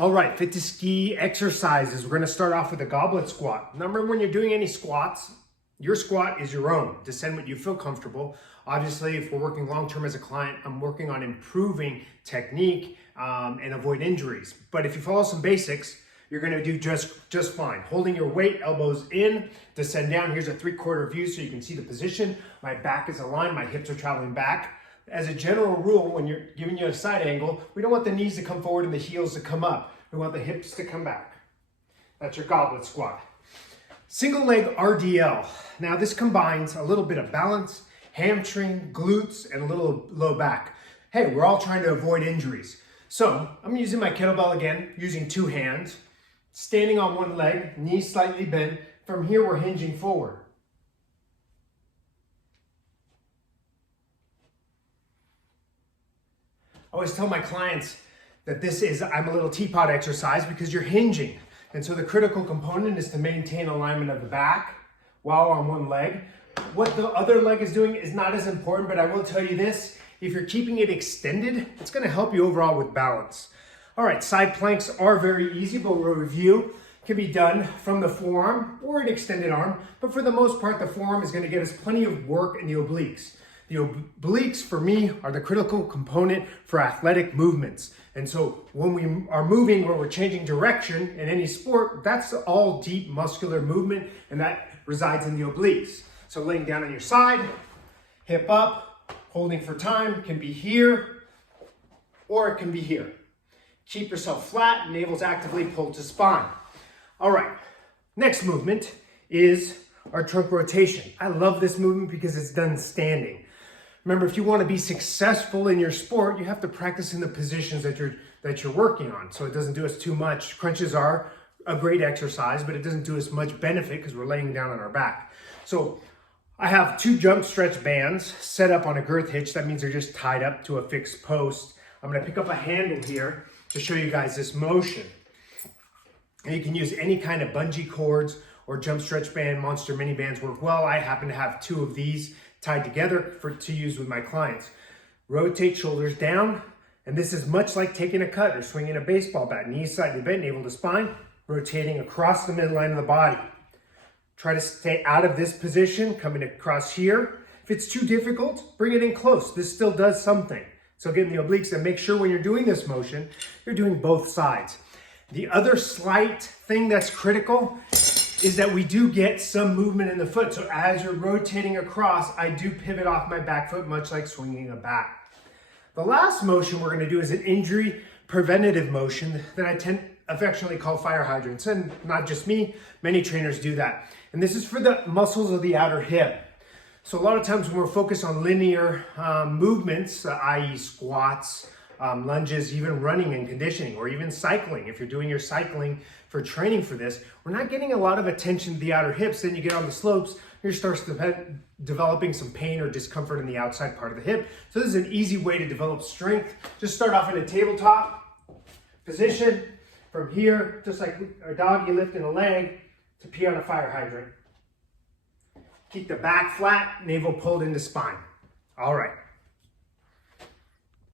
All right, fit to ski exercises. We're gonna start off with a goblet squat. Remember, when you're doing any squats, your squat is your own. Descend what you feel comfortable. Obviously, if we're working long-term as a client, I'm working on improving technique and avoid injuries. But if you follow some basics, you're gonna do just fine. Holding your weight, elbows in, descend down. Here's a 3/4 view so you can see the position. My back is aligned, my hips are traveling back. As a general rule, when you're giving you a side angle, we don't want the knees to come forward and the heels to come up. We want the hips to come back. That's your goblet squat. Single leg RDL. Now this combines a little bit of balance, hamstring, glutes, and a little low back. Hey, we're all trying to avoid injuries. So I'm using my kettlebell again, using 2 hands, standing on one leg, knees slightly bent. From here, we're hinging forward. I always tell my clients that this is, I'm a little teapot exercise because you're hinging. And so the critical component is to maintain alignment of the back while on one leg. What the other leg is doing is not as important, but I will tell you this, if you're keeping it extended, it's gonna help you overall with balance. All right, side planks are very easy, but we'll review. Can be done from the forearm or an extended arm, but for the most part, the forearm is gonna get us plenty of work in the obliques. The obliques, for me, are the critical component for athletic movements. And so when we are moving or we're changing direction in any sport, that's all deep muscular movement, and that resides in the obliques. So laying down on your side, hip up, holding for time, can be here, or it can be here. Keep yourself flat, navel's actively pulled to spine. All right, next movement is our trunk rotation. I love this movement because it's done standing. Remember, if you want to be successful in your sport, you have to practice in the positions that you're working on, so it doesn't do us too much. Crunches are a great exercise, but it doesn't do us much benefit because we're laying down on our back. So I have 2 jump stretch bands set up on a girth hitch. That means they're just tied up to a fixed post. I'm going to pick up a handle here to show you guys this motion. And you can use any kind of bungee cords or jump stretch band. Monster mini bands work well. I happen to have 2 of these tied together to use with my clients. Rotate shoulders down, and this is much like taking a cut or swinging a baseball bat. Knees slightly bent, navel to spine, rotating across the midline of the body. Try to stay out of this position, coming across here. If it's too difficult, bring it in close. This still does something. So get in the obliques and make sure when you're doing this motion, you're doing both sides. The other slight thing that's critical is that we do get some movement in the foot. So as you're rotating across, I do pivot off my back foot, much like swinging a bat. The last motion we're gonna do is an injury preventative motion that I affectionately call fire hydrants. And not just me, many trainers do that. And this is for the muscles of the outer hip. So a lot of times when we're focused on linear movements, i.e. squats, lunges, even running and conditioning, or even cycling. If you're doing your cycling for training for this, we're not getting a lot of attention to the outer hips. Then you get on the slopes, you start developing some pain or discomfort in the outside part of the hip. So this is an easy way to develop strength. Just start off in a tabletop position. From here, just like a doggy lifting a leg to pee on a fire hydrant. Keep the back flat, navel pulled into spine. All right.